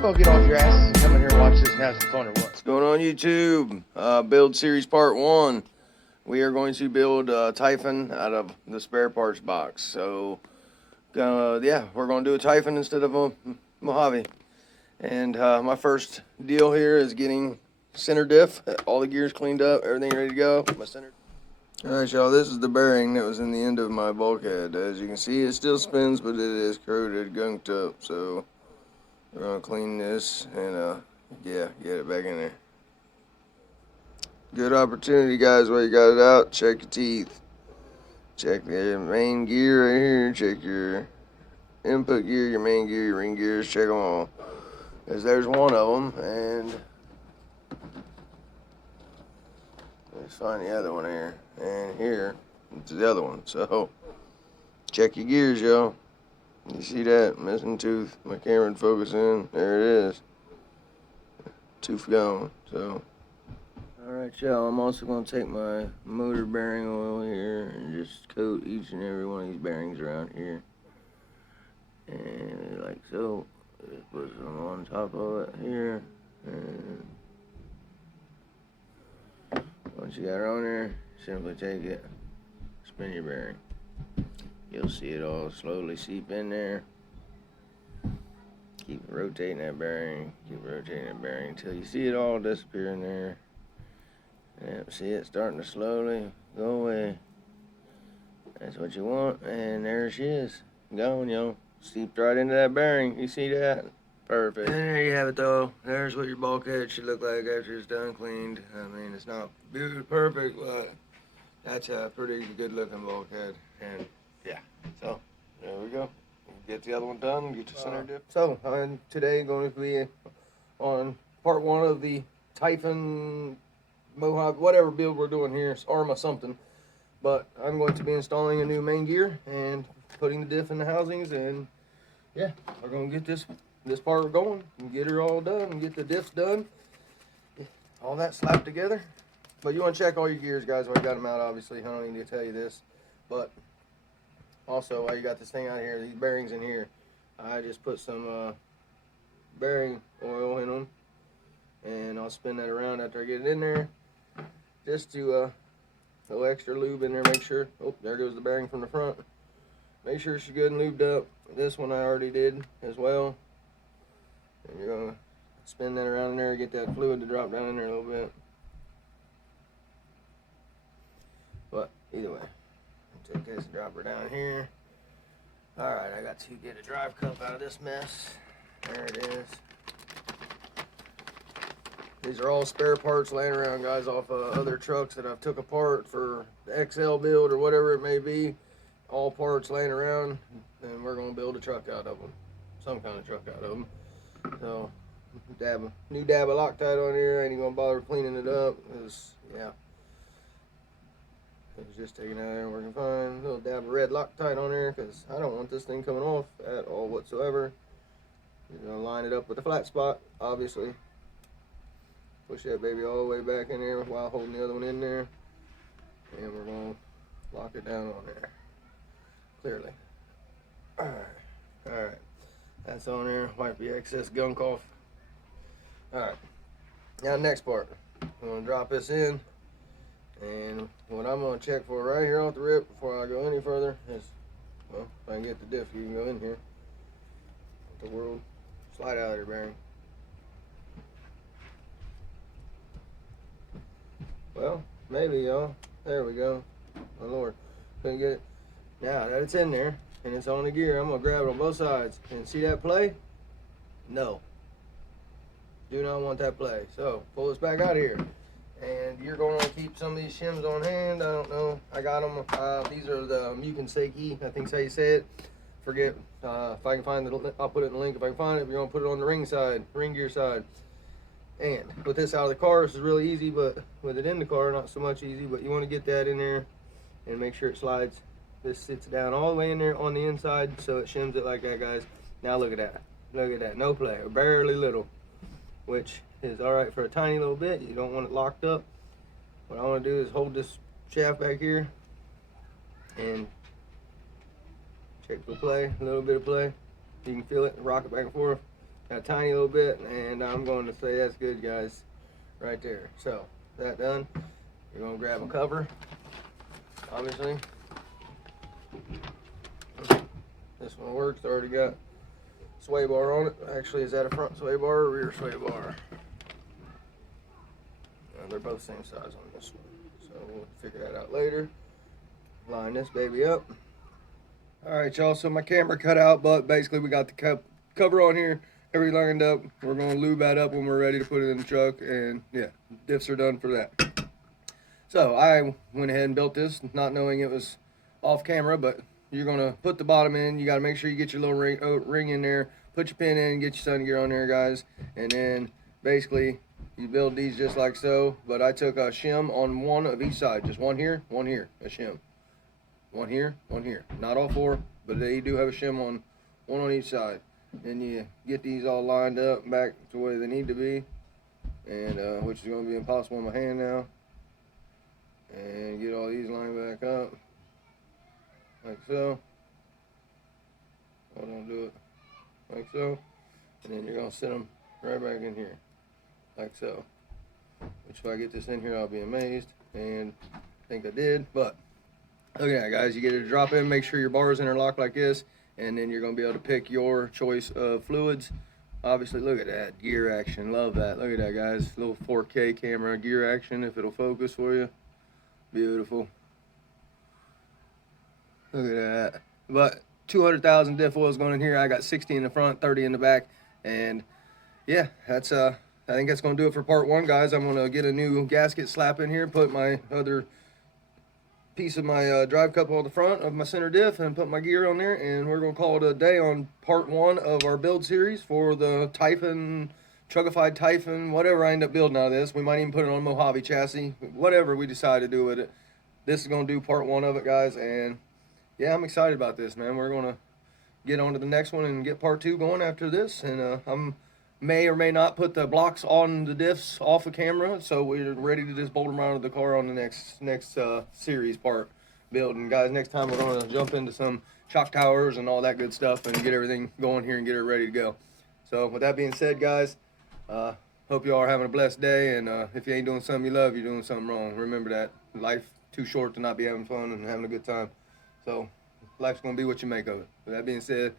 y'all go get off your asses and come in here and watch this and have some fun or what? What's going on YouTube? Build series part 1. We are going to build a Typhon out of the spare parts box. So, yeah, we're going to do a Typhon instead of a Mojave. And my first deal here is getting center diff, all the gears cleaned up, everything ready to go. My center. Alright y'all, this is the bearing that was in the end of my bulkhead. As you can see, it still spins, but it is corroded, gunked up. So we're going to clean this and yeah, get it back in there. Good opportunity, guys, while you got it out. Check your teeth. Check the main gear right here. Check your input gear, your main gear, your ring gears. Check them all. Because there's one of them, and let's find the other one here. And here, it's the other one. So, check your gears, y'all. You see that? Missing tooth. My camera would focus in. There it is. Tooth gone. So, alright, y'all. I'm also going to take my motor bearing oil here and just coat each and every one of these bearings around here. And like so. Just put some on top of it here. And once you got it on there, simply take it, spin your bearing. You'll see it all slowly seep in there. Keep rotating that bearing, until you see it all disappear in there. Yep, see it starting to slowly go away. That's what you want, and there she is, gone, y'all. Seeped right into that bearing. You see that? Perfect. And there you have it, though. There's what your bulkhead should look like after it's done cleaned. I mean, it's not perfect, but that's a pretty good looking bulkhead. And yeah, so there we go. Get the other one done. Get your center dip. So I'm today going to be on part 1 of the Typhon Mojave, whatever build we're doing here. It's arrma something, but I'm going to be installing a new main gear and putting the diff in the housings, and yeah, we're gonna get this part going and get her all done and get the diffs done, all that slapped together. But you want to check all your gears, guys, while you got them out. Obviously, I don't need to tell you this, but also while you got this thing out here, these bearings in here, I just put some bearing oil in them, and I'll spin that around after I get it in there, just to a little extra lube in there. Make sure, oh, there goes the bearing from the front. Make sure she's good and lubed up. This one I already did as well. And you're going to spin that around in there, get that fluid to drop down in there a little bit. But either way, take this and drop her down here. Alright, I got to get a drive cup out of this mess. There it is. These are all spare parts laying around, guys, off other trucks that I've took apart for the XL build or whatever it may be. All parts laying around, and we're going to build a truck out of them. Some kind of truck out of them. So, new dab of Loctite on here. Ain't even going to bother cleaning it up. Yeah. It was just taken out there and working fine. A little dab of red Loctite on there, because I don't want this thing coming off at all whatsoever. You're going to line it up with the flat spot, obviously. Push that baby all the way back in there while holding the other one in there. And we're going to lock it down on there. Clearly. Alright. That's on there. Wipe the excess gunk off. Alright. Now the next part. I'm going to drop this in. And what I'm going to check for right here off the rip before I go any further is, well, if I can get the diff, you can go in here. The world. Slide out of your bearing. Well, maybe, y'all. There we go. My lord. Couldn't get it. Now that it's in there and it's on the gear, I'm going to grab it on both sides. And see that play? No. Do not want that play. So, pull this back out of here. And you're going to keep some of these shims on hand. I don't know. I got them. These are the Mukinseki, I think's how you say it. Forget. If I can find it, I'll put it in the link. If I can find it, we're going to put it on the ring gear side. And with this out of the car, this is really easy, but with it in the car, not so much easy. But you want to get that in there and make sure it slides. This sits down all the way in there on the inside, so it shims it like that, guys. Now look at that. Look at that. No play, or barely little, which is all right for a tiny little bit. You don't want it locked up. What I want to do is hold this shaft back here and check for play, a little bit of play. You can feel it, rock it back and forth. a tiny little bit, and I'm going to say that's good, guys, right there. So that done, you're gonna grab a cover, obviously. This one works, already got sway bar on it. Actually, is that a front sway bar or rear sway bar? They're both same size on this one, so we'll figure that out later. Line this baby up. All right, y'all, so my camera cut out, but basically we got the cover on here, everything lined up. We're gonna lube that up when we're ready to put it in the truck, and yeah, diffs are done for that. So I went ahead and built this, not knowing it was off camera, but you're gonna put the bottom in. You gotta make sure you get your little ring in there, put your pin in, get your sun gear on there, guys, and then basically you build these just like so, but I took a shim on one of each side, just one here, a shim. One here, not all four, but they do have a shim on one on each side. Then you get these all lined up back to where they need to be, and which is going to be impossible in my hand now. And get all these lined back up, like so. Hold on, do it like so, and then you're going to set them right back in here, like so. Which if I get this in here, I'll be amazed, and I think I did, but look at that, guys. You get it to drop in, make sure your bars interlock like this, and then you're going to be able to pick your choice of fluids. Obviously, look at that gear action. Love that. Look at that, guys. Little 4K camera gear action, if it'll focus for you. Beautiful. Look at that. But 200,000 diff oil is going in here. I got 60 in the front, 30 in the back, and yeah, that's I think that's going to do it for part one, guys. I'm going to get a new gasket slap in here, put my other piece of my drive couple on the front of my center diff, and put my gear on there, and we're going to call it a day on part one of our build series for the Typhon, Chugified Typhon, whatever I end up building out of this. We might even put it on a Mojave chassis, whatever we decide to do with it. This is going to do part one of it, guys, and yeah, I'm excited about this, man. We're going to get on to the next one and get part two going after this, and I'm may or may not put the blocks on the diffs off of camera, so we're ready to just bolt them around the car on the next series part build. And guys, next time we're going to jump into some shock towers and all that good stuff and get everything going here and get it ready to go. So with that being said, guys, hope you all are having a blessed day, and if you ain't doing something you love, you're doing something wrong. Remember that. Life too short to not be having fun and having a good time. So life's going to be what you make of it. With that being said,